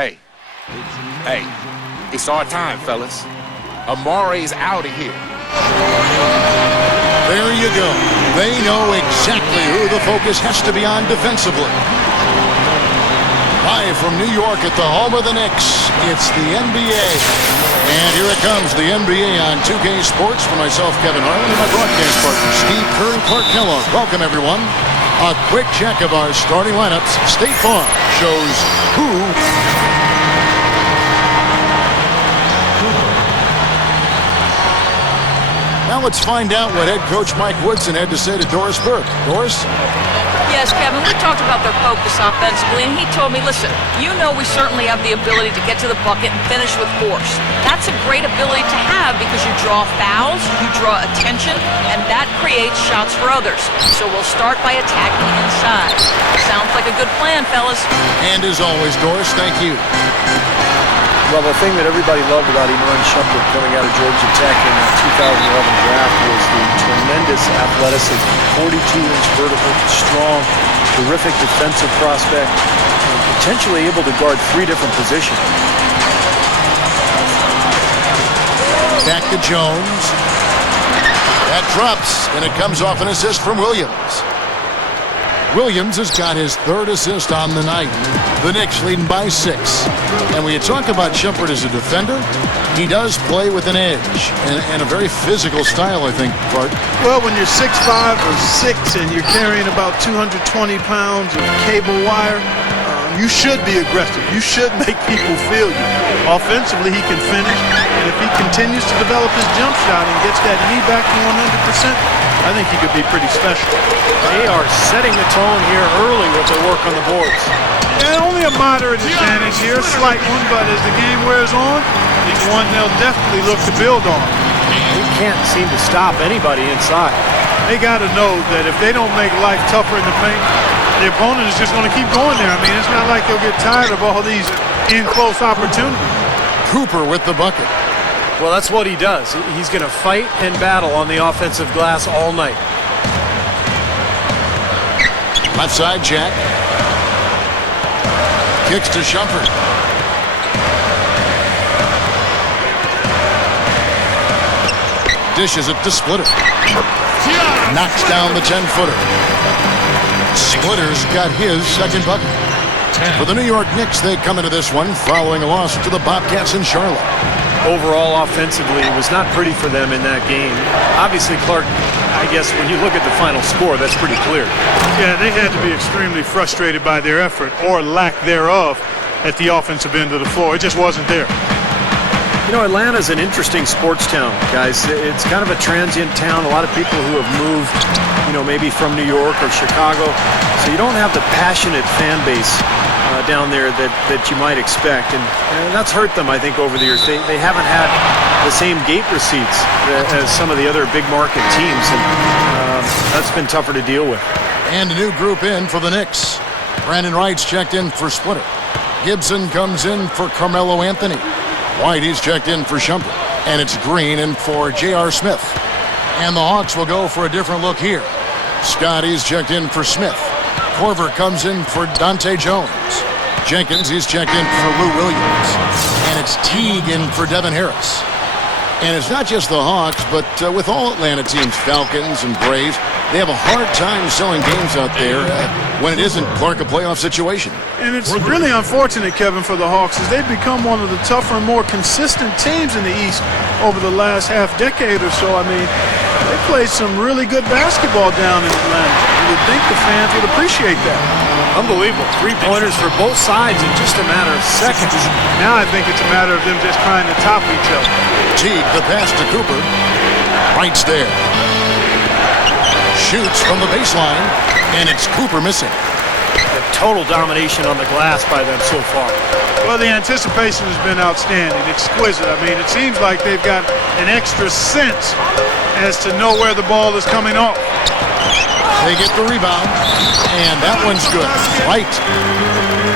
Hey, it's our time, fellas. Amare's out of here. There you go. They know exactly who the focus has to be on defensively. Live from New York at the home of the Knicks, it's the NBA. And here it comes, the NBA on 2K Sports for myself, Kevin Harlan, and my broadcast partner, Steve Kerr and Clark Kellogg. Welcome, everyone. A quick check of our starting lineups. State Farm shows who... Now let's find out what head coach Mike Woodson had to say to Doris Burke. Doris? Yes, Kevin, we talked about their focus offensively, and he told me, listen, you know we certainly have the ability to get to the bucket and finish with force. That's a great ability to have because you draw fouls, you draw attention, and that creates shots for others. So we'll start by attacking inside. Sounds like a good plan, fellas. And as always, Doris, thank you. Well, the thing that everybody loved about Iman Shumpert coming out of Georgia Tech in that 2011 draft was the tremendous athleticism, 42-inch vertical, strong, terrific defensive prospect, and potentially able to guard 3 different positions. Back to Jones. That drops, and it comes off an assist from Williams. Williams has got his 3rd assist on the night. The Knicks leading by 6. And when you talk about Shumpert as a defender, he does play with an edge and a very physical style, I think, Clark. Well, when you're 6'5" or 6 and you're carrying about 220 pounds of cable wire, you should be aggressive. You should make people feel you. Offensively, he can finish. And if he continues to develop his jump shot and gets that knee back to 100%, I think he could be pretty special. They are setting the tone here early with their work on the boards. Yeah, only a moderate advantage here, a slight one, but as the game wears on, it's one they'll definitely look to build on. He can't seem to stop anybody inside. They got to know that if they don't make life tougher in the paint, the opponent is just going to keep going there. I mean, it's not like they'll get tired of all these in-close opportunities. Cooper with the bucket. Well, that's what he does. He's going to fight and battle on the offensive glass all night. Left side, Jack. Kicks to Shumpert. Dishes it to Splitter. Knocks down the 10-footer. Splitter's got his 2nd bucket. For the New York Knicks, they come into this one following a loss to the Bobcats in Charlotte. Overall, offensively, it was not pretty for them in that game. Obviously, Clark, I guess when you look at the final score, that's pretty clear. Yeah, they had to be extremely frustrated by their effort or lack thereof at the offensive end of the floor. It just wasn't there. You know, Atlanta's an interesting sports town, guys. It's kind of a transient town. A lot of people who have moved, you know, maybe from New York or Chicago. So you don't have the passionate fan base down there that you might expect. And that's hurt them, I think, over the years. They haven't had the same gate receipts as some of the other big market teams. And that's been tougher to deal with. And a new group in for the Knicks. Brandon Wright's checked in for Splitter. Gibson comes in for Carmelo Anthony. White, he's checked in for Shumpert. And it's Green in for J.R. Smith. And the Hawks will go for a different look here. Scotty's checked in for Smith. Korver comes in for Dante Jones. Jenkins, he's checked in for Lou Williams. And it's Teague in for Devin Harris. And it's not just the Hawks, but with all Atlanta teams, Falcons and Braves, they have a hard time selling games out there when it isn't, Clark, a playoff situation. And it's really unfortunate, Kevin, for the Hawks, as they've become one of the tougher and more consistent teams in the East over the last half-decade or so. I mean, they played some really good basketball down in Atlanta. You would think the fans would appreciate that. Unbelievable. 3-pointers for both sides in just a matter of seconds. Now I think it's a matter of them just trying to top each other. Teague, the pass to Cooper. Wright's there. Shoots from the baseline, and it's Cooper missing. A total domination on the glass by them so far. Well, the anticipation has been outstanding, exquisite. I mean, it seems like they've got an extra sense as to know where the ball is coming off. They get the rebound, and that one's good. Right.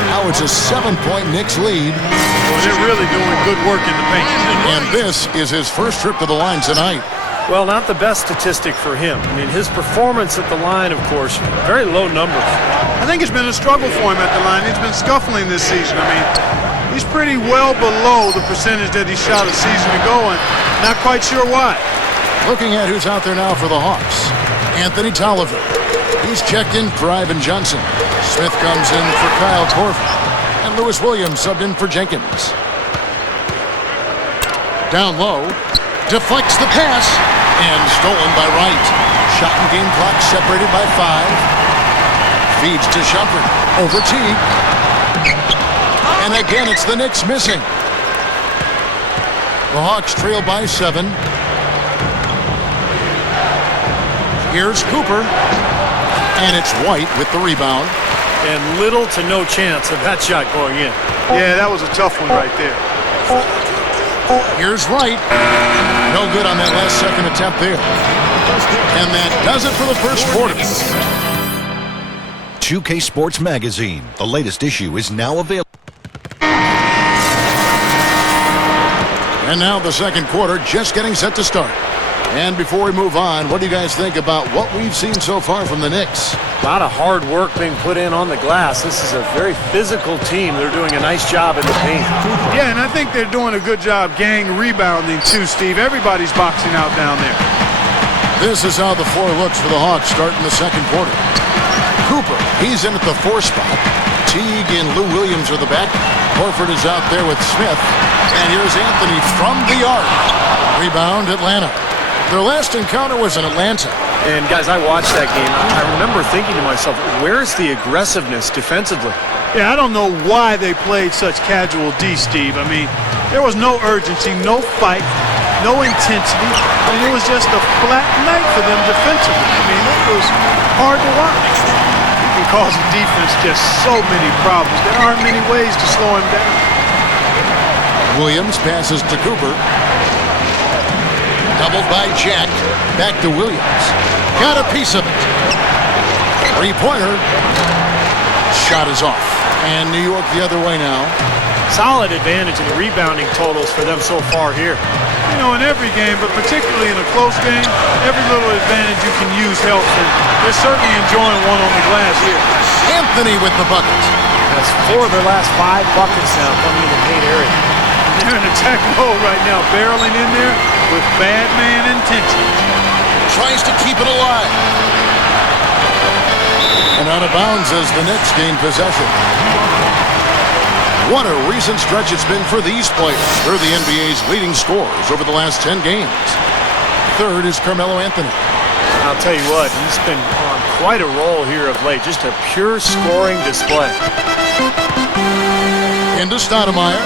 Now it's a 7-point Knicks lead. Well, they're really doing good work in the paint. And this is his first trip to the line tonight. Well, not the best statistic for him. I mean, his performance at the line, of course, very low numbers. I think it's been a struggle for him at the line. He's been scuffling this season. I mean, he's pretty well below the percentage that he shot a season ago, and not quite sure why. Looking at who's out there now for the Hawks. Anthony Tolliver. He's checked in for Ivan Johnson. Smith comes in for Kyle Korver. And Lewis Williams subbed in for Jenkins. Down low. Deflects the pass. And stolen by Wright. Shot and game clock separated by 5. Feeds to Shumpert. Over Teague. And again, it's the Knicks missing. The Hawks trail by 7. Here's Cooper. And it's White with the rebound. And little to no chance of that shot going in. Yeah, that was a tough one right there. Here's Wright. No good on that last second attempt there. And that does it for the first quarter. 2K Sports Magazine. The latest issue is now available. And now the second quarter just getting set to start. And before we move on, what do you guys think about what we've seen so far from the Knicks? A lot of hard work being put in on the glass. This is a very physical team. They're doing a nice job in the paint. Yeah, and I think they're doing a good job gang rebounding too, Steve. Everybody's boxing out down there. This is how the floor looks for the Hawks starting the second quarter. Cooper, he's in at the 4 spot. Teague and Lou Williams are the back. Horford is out there with Smith. And here's Anthony from the arc. Rebound, Atlanta. Their last encounter was in Atlanta. And guys, I watched that game. I remember thinking to myself, where's the aggressiveness defensively? Yeah, I don't know why they played such casual D, Steve. I mean, there was no urgency, no fight, no intensity. I mean, it was just a flat night for them defensively. I mean, it was hard to watch. You can cause the defense just so many problems. There aren't many ways to slow him down. Williams passes to Cooper. Doubled by Jack. Back to Williams. Got a piece of it. Three-pointer. Shot is off. And New York the other way now. Solid advantage in the rebounding totals for them so far here. You know, in every game, but particularly in a close game, every little advantage you can use helps. And they're certainly enjoying one on the glass here. Anthony with the bucket. That's 4 of their last 5 buckets now coming in the paint area. They're in attack mode right now, barreling in there with bad man intentions. Tries to keep it alive. And out of bounds as the Knicks gain possession. What a recent stretch it's been for these players. They're the NBA's leading scorers over the last 10 games. Third is Carmelo Anthony. I'll tell you what, he's been on quite a roll here of late. Just a pure scoring display. Into Stoudemire.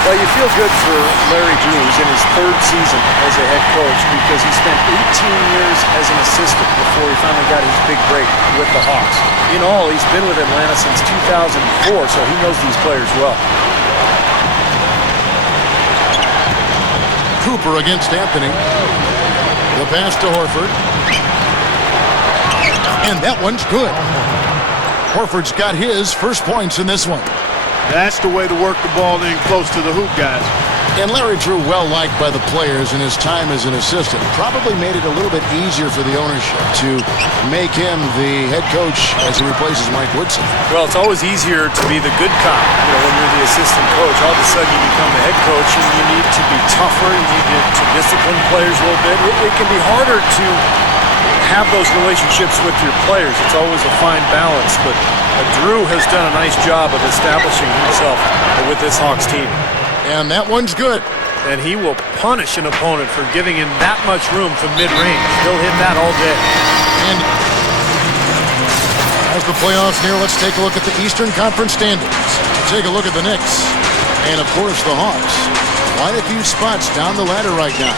Well, you feel good for Larry Drew, who's in his 3rd season as a head coach, because he spent 18 years as an assistant before he finally got his big break with the Hawks. In all, he's been with Atlanta since 2004, so he knows these players well. Cooper against Anthony. The pass to Horford. And that one's good. Horford's got his first points in this one. That's the way to work the ball in close to the hoop, guys. And Larry Drew, well liked by the players in his time as an assistant, probably made it a little bit easier for the ownership to make him the head coach as he replaces Mike Woodson. Well, it's always easier to be the good cop, when you're the assistant coach. All of a sudden you become the head coach and you need to be tougher, you need to discipline players a little bit. It can be harder to have those relationships with your players. It's always a fine balance, but Drew has done a nice job of establishing himself with this Hawks team. And that one's good. And he will punish an opponent for giving him that much room from mid-range. He'll hit that all day. And as the playoffs near, let's take a look at the Eastern Conference standings. Take a look at the Knicks. And, of course, the Hawks. Quite a few spots down the ladder right now.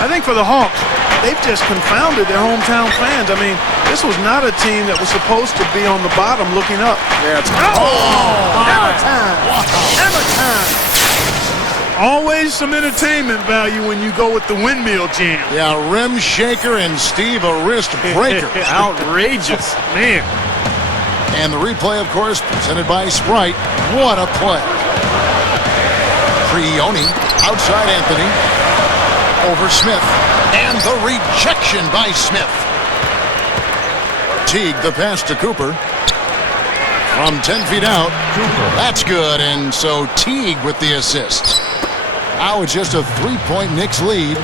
I think for the Hawks, they've just confounded their hometown fans. I mean, this was not a team that was supposed to be on the bottom looking up. Yeah, it's Hammer time! Hammer time! Always some entertainment value when you go with the windmill jam. Yeah, rim shaker and Steve a wrist breaker. Outrageous, man. And the replay, of course, presented by Sprite. What a play. Prioni, outside Anthony. Over Smith. And the rejection by Smith. Teague, the pass to Cooper. From 10 feet out. That's good, and so Teague with the assist. Now it's just a 3-point Knicks lead.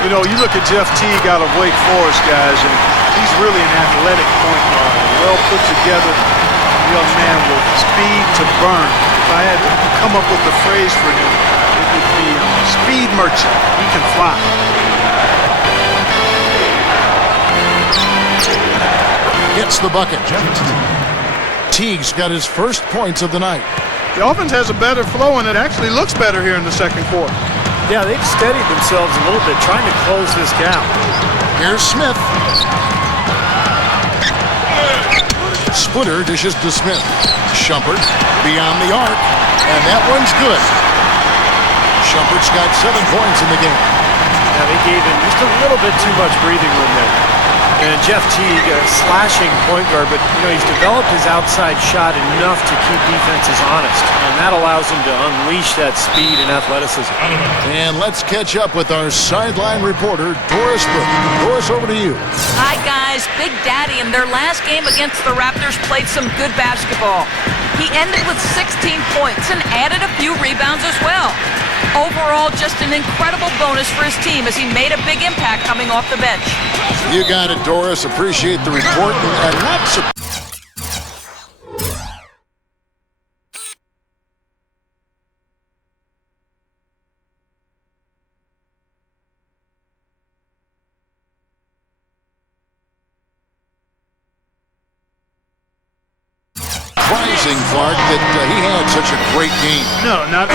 You know, you look at Jeff Teague out of Wake Forest, guys, and he's really an athletic point guard. Well put together young man with speed to burn. If I had to come up with a phrase for him, it would be speed merchant. He can fly. Gets the bucket. Teague's got his first points of the night. The offense has a better flow, and it actually looks better here in the second quarter. Yeah, they've steadied themselves a little bit, trying to close this gap. Here's Smith. Splitter dishes to Smith. Shumpert beyond the arc, and that one's good. Shumpert's got 7 points in the game. Yeah, they gave him just a little bit too much breathing room there. And Jeff Teague, a slashing point guard, but he's developed his outside shot enough to keep defenses honest, and that allows him to unleash that speed and athleticism. And let's catch up with our sideline reporter, Doris Brooke. Doris, over to you. Hi, guys. Big Daddy in their last game against the Raptors played some good basketball. He ended with 16 points and added a few rebounds as well. Overall, just an incredible bonus for his team as he made a big impact coming off the bench. You got it, Doris. Appreciate the report. And not surprising, Clark, that he had such a great game. No, not.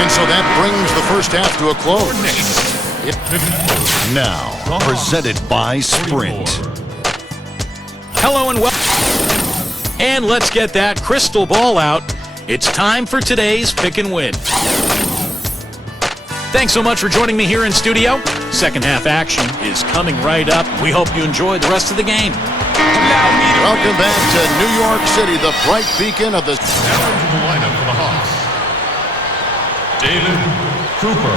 And so that brings the first half to a close. Now, presented by Sprint. Hello and welcome. And let's get that crystal ball out. It's time for today's Pick and Win. Thanks so much for joining me here in studio. Second half action is coming right up. We hope you enjoy the rest of the game. Welcome back to New York City, the bright beacon of the... Now into the lineup for the Hawks. David Cooper.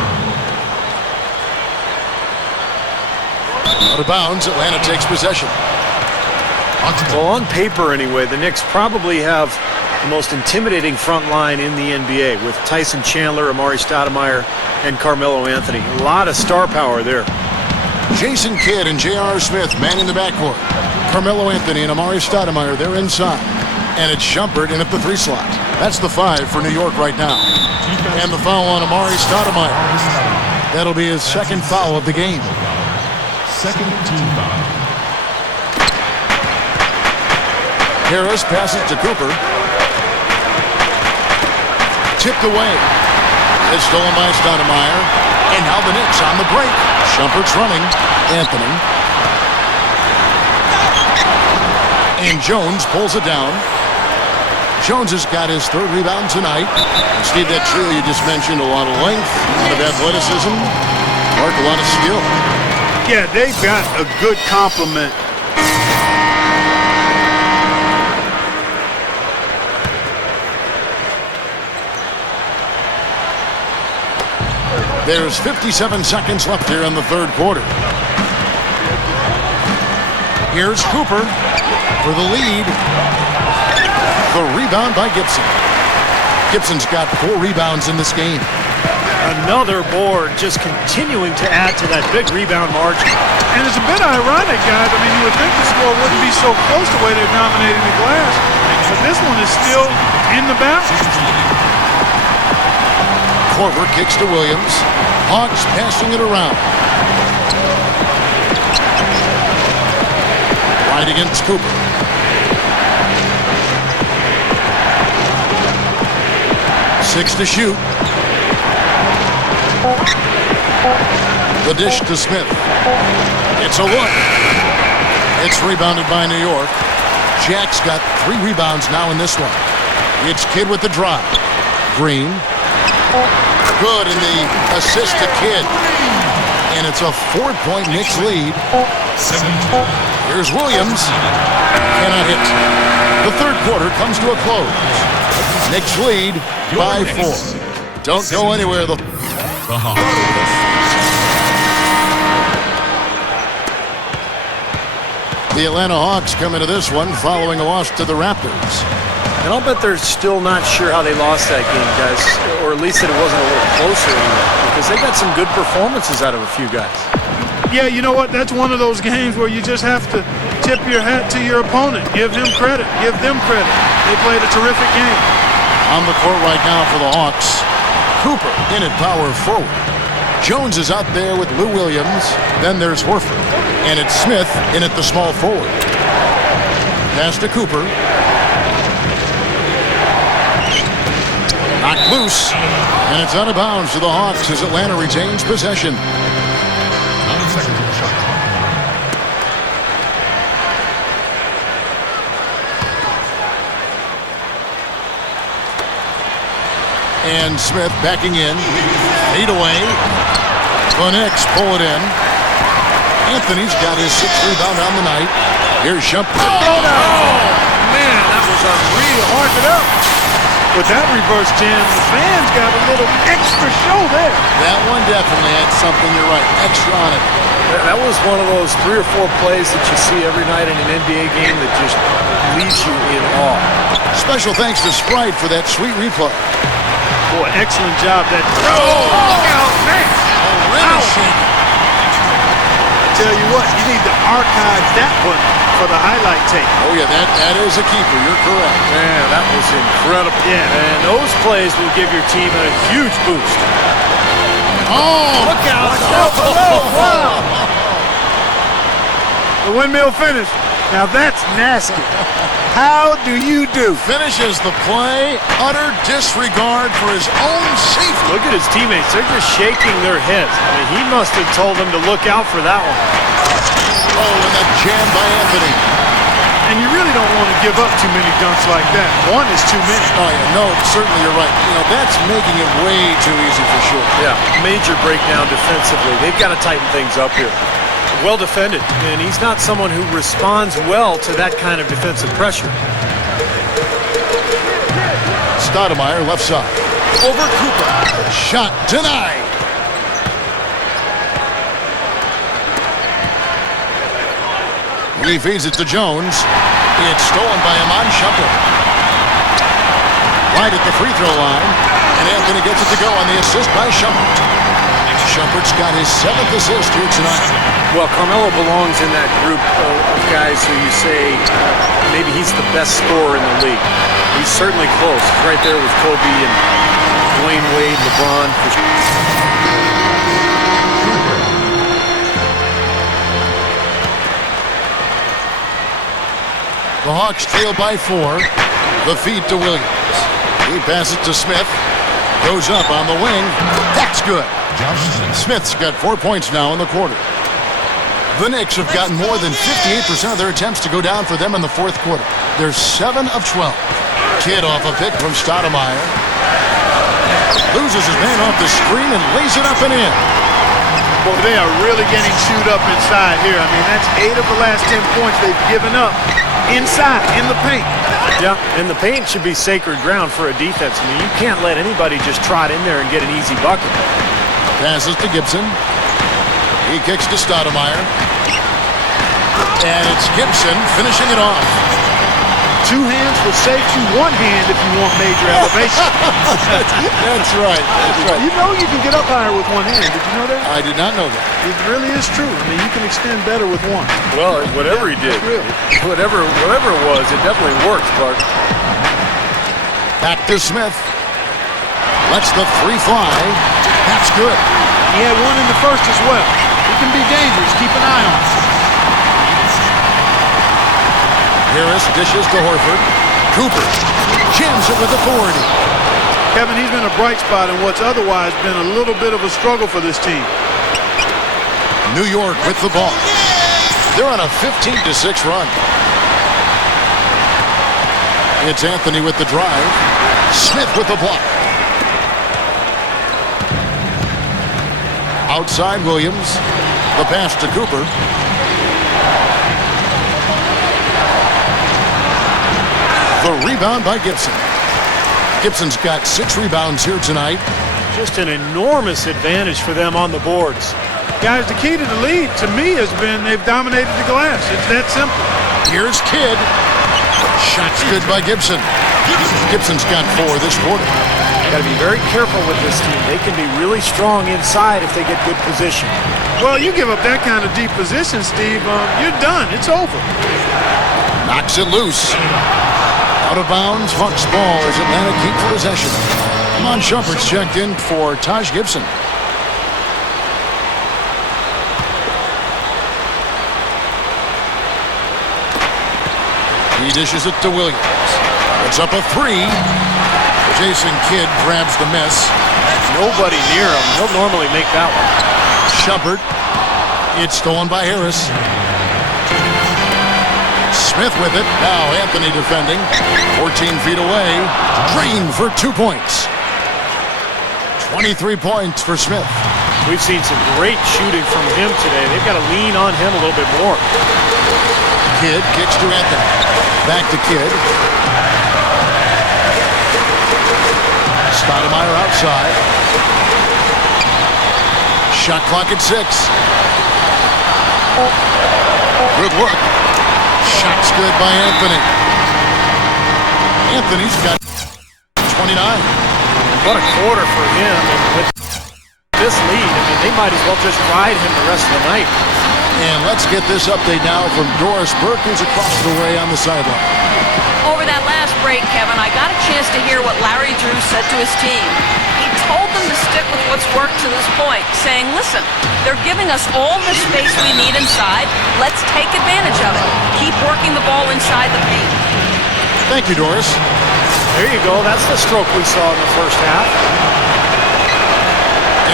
Out of bounds, Atlanta takes possession. Well, on paper anyway, the Knicks probably have the most intimidating front line in the NBA with Tyson Chandler, Amari Stoudemire, and Carmelo Anthony. A lot of star power there. Jason Kidd and J.R. Smith manning the backcourt. Carmelo Anthony and Amari Stoudemire, they're inside. And it's Shumpert in at the 3 slot. That's the 5 for New York right now. And the foul on Amari Stoudemire. That'll be his second foul of the game. Second team foul. Harris passes to Cooper. Tipped away. It's stolen by Stoudemire. And now the Knicks on the break. Shumpert's running. Anthony. And Jones pulls it down. Jones has got his 3rd rebound tonight. And Steve, that trio you just mentioned, a lot of length, a lot of athleticism, Mark, a lot of skill. Yeah, they've got a good complement. There's 57 seconds left here in the 3rd quarter. Here's Cooper for the lead. The rebound by Gibson. Gibson's got 4 rebounds in this game. Another board, just continuing to add to that big rebound margin. And it's a bit ironic, guys. I mean, you would think the score wouldn't be so close the way they're dominating the glass. But this one is still in the basket. Korver kicks to Williams. Hawks passing it around. Right against Cooper. Six to shoot. The dish to Smith. It's a look. It's rebounded by New York. Jack's got 3 rebounds now in this one. It's Kidd with the drive. Green. Good in the assist to Kidd. And it's a 4-point Knicks lead. Here's Williams. Cannot hit. The 3rd quarter comes to a close. Knicks lead by 4. Don't go anywhere. The The Atlanta Hawks come into this one following a loss to the Raptors. And I'll bet they're still not sure how they lost that game, guys, or at least that it wasn't a little closer anyway, because they got some good performances out of a few guys. Yeah, you know what? That's one of those games where you just have to tip your hat to your opponent. Give him credit. Give them credit. They played a terrific game. On the court right now for the Hawks, Cooper in at power forward. Jones is out there with Lou Williams. Then there's Horford. And it's Smith in at the small forward. Pass to Cooper. Knocked loose. And it's out of bounds to the Hawks as Atlanta retains possession. 9 seconds on the shot clock. And Smith backing in. 8 away. The Knicks pull it in. Anthony's got his 6th rebound on the night. Here's Shumpert. Oh, man, that was unreal. Mark it up. With that reverse jam, the fans got a little extra show there. That one definitely had something, you're right, extra on it. That was one of those 3 or 4 plays that you see every night in an NBA game that just leaves you in awe. Special thanks to Sprite for that sweet replay. Boy, excellent job. That look out, man. Tell you what, you need to archive that one for the highlight tape. Oh yeah, that is a keeper. You're correct. Man, that was incredible. Yeah. And those plays will give your team a huge boost. Oh, Look out. Wow. The windmill finish. Now that's nasty. How do you do? finishes the play. Utter disregard for his own safety. Look at his teammates. They're just shaking their heads. I mean, he must have told them to look out for that one. Oh, and that jam by Anthony. And you really don't want to give up too many dunks like that. One is too many. Oh yeah, no, certainly you're right. You know, that's making it way too easy for sure. Yeah, major breakdown defensively. They've got to tighten things up here. Well defended, and he's not someone who responds well to that kind of defensive pressure. Stoudemire left side. Over Cooper. Shot denied. He feeds it to Jones. It's stolen by Iman Shumpert. Right at the free throw line. And Anthony gets it to go on the assist by Shumpert. Shumpert's got his 7th assist here tonight. Well, Carmelo belongs in that group of guys who you say maybe he's the best scorer in the league. He's certainly close. He's right there with Kobe and Dwayne Wade, LeBron. The Hawks trail by 4. The feed to Williams. He passes to Smith. Goes up on the wing. That's good. Smith's got 4 points now in the quarter. The Knicks have gotten more than 58% of their attempts to go down for them in the 4th quarter. They're 7 of 12. Kidd off a pick from Stoudemire. Loses his man off the screen and lays it up and in. Boy, they are really getting chewed up inside here. I mean, that's 8 of the last 10 points they've given up inside, in the paint. Yeah, and the paint should be sacred ground for a defense. I mean, you can't let anybody just trot in there and get an easy bucket. Passes to Gibson. He kicks to Stoudemire. And it's Gibson finishing it off. 2 hands for safety, 1 hand if you want major elevation. That's right. That's right. You know you can get up higher with 1 hand. Did you know that? I did not know that. It really is true. I mean, you can extend better with 1. Well, whatever he did, whatever it was, it definitely worked, Clark. Back to Smith. Lets the 3 fly. That's good. He had 1 in the first as well. He can be dangerous. Keep an eye on him. Harris dishes to Horford. Cooper jams it with authority. Kevin, he's been a bright spot in what's otherwise been a little bit of a struggle for this team. New York with the ball. They're on a 15-6 run. It's Anthony with the drive. Smith with the block. Outside Williams. The pass to Cooper. The rebound by Gibson. Gibson's got 6 rebounds here tonight. Just an enormous advantage for them on the boards. Guys, the key to the lead, to me, has been they've dominated the glass. It's that simple. Here's Kidd. Shot's good by Gibson. Gibson's got 4 this quarter. Got to be very careful with this team. They can be really strong inside if they get good position. Well, you give up that kind of deep position, Steve, you're done. It's over. Knocks it loose. Out of bounds, Hawks ball as Atlanta keeps possession. Amon Shumpert's checked in for Taj Gibson. He dishes it to Williams. It's up a 3. Jason Kidd grabs the miss. Nobody near him. He'll normally make that one. Shumpert. It's stolen by Harris. Smith with it. Now Anthony defending. 14 feet away. Green for 2 points. 23 points for Smith. We've seen some great shooting from him today. They've got to lean on him a little bit more. Kidd kicks to Anthony. Back to Kidd. Stoudemire outside. Shot clock at 6. Good look. Shot's good by Anthony. Anthony's got 29. What a quarter for him. And with this lead, I mean, they might as well just ride him the rest of the night. And let's get this update now from Doris Burke, who's across the way on the sideline. Over that last break, Kevin, I got a chance to hear what Larry Drew said to his team. He told them to stick with what's worked to this point, saying, listen, they're giving us all the space we need inside. Let's take advantage of it. Keep working the ball inside the paint. Thank you, Doris. There you go. That's the stroke we saw in the first half.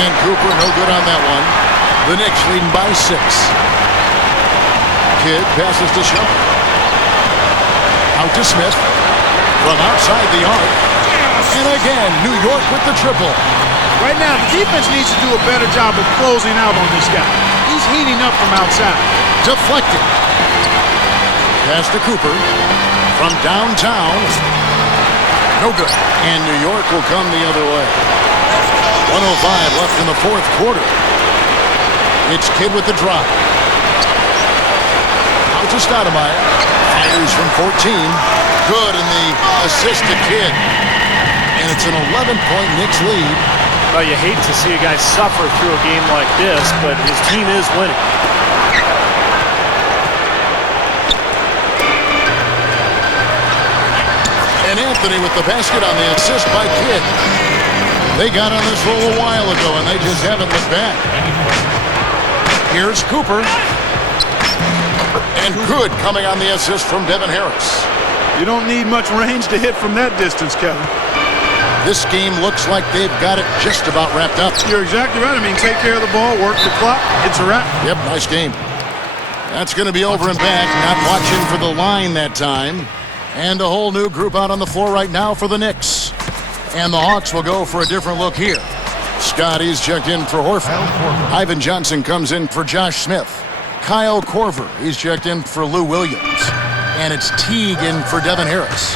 And Cooper, no good on that one. The Knicks leading by 6. Kidd passes to Shumpert. Out to Smith. From outside the arc. And again, New York with the triple. Right now, the defense needs to do a better job of closing out on this guy. He's heating up from outside. Deflected. Pass to Cooper. From downtown. No good. And New York will come the other way. 1:05 left in the 4th quarter. It's Kidd with the drop. Out to Stoudemire. Fires from 14. Good, and the assist to Kidd. And it's an 11-point Knicks lead. Well, you hate to see a guy suffer through a game like this, but his team is winning. And Anthony with the basket on the assist by Kidd. They got on this roll a while ago, and they just haven't looked back. Here's Cooper. And good coming on the assist from Devin Harris. You don't need much range to hit from that distance, Kevin. This game looks like they've got it just about wrapped up. You're exactly right. I mean, take care of the ball, work the clock. It's a wrap. Yep, nice game. That's going to be over and back. Not watching for the line that time. And a whole new group out on the floor right now for the Knicks. And the Hawks will go for a different look here. Scotty's checked in for Horford. Ivan Johnson comes in for Josh Smith. Kyle Korver, he's checked in for Lou Williams. And it's Teague in for Devin Harris.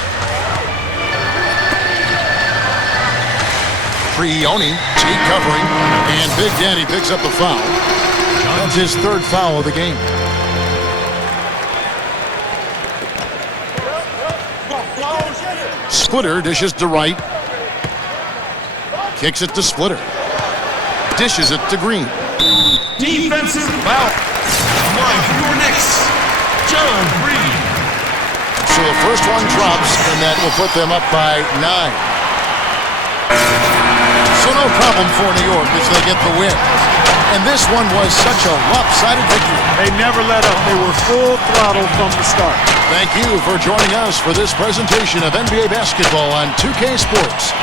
Prioni, Teague covering, and Big Daddy picks up the foul. That's his 3rd foul of the game. Splitter dishes to Wright. Kicks it to Splitter. Dishes it to Green. Defensive foul. Line for your Knicks, John Green. So the first one drops, and that will put them up by 9. So no problem for New York as they get the win. And this one was such a lopsided victory. They never let up. They were full throttle from the start. Thank you for joining us for this presentation of NBA basketball on 2K Sports.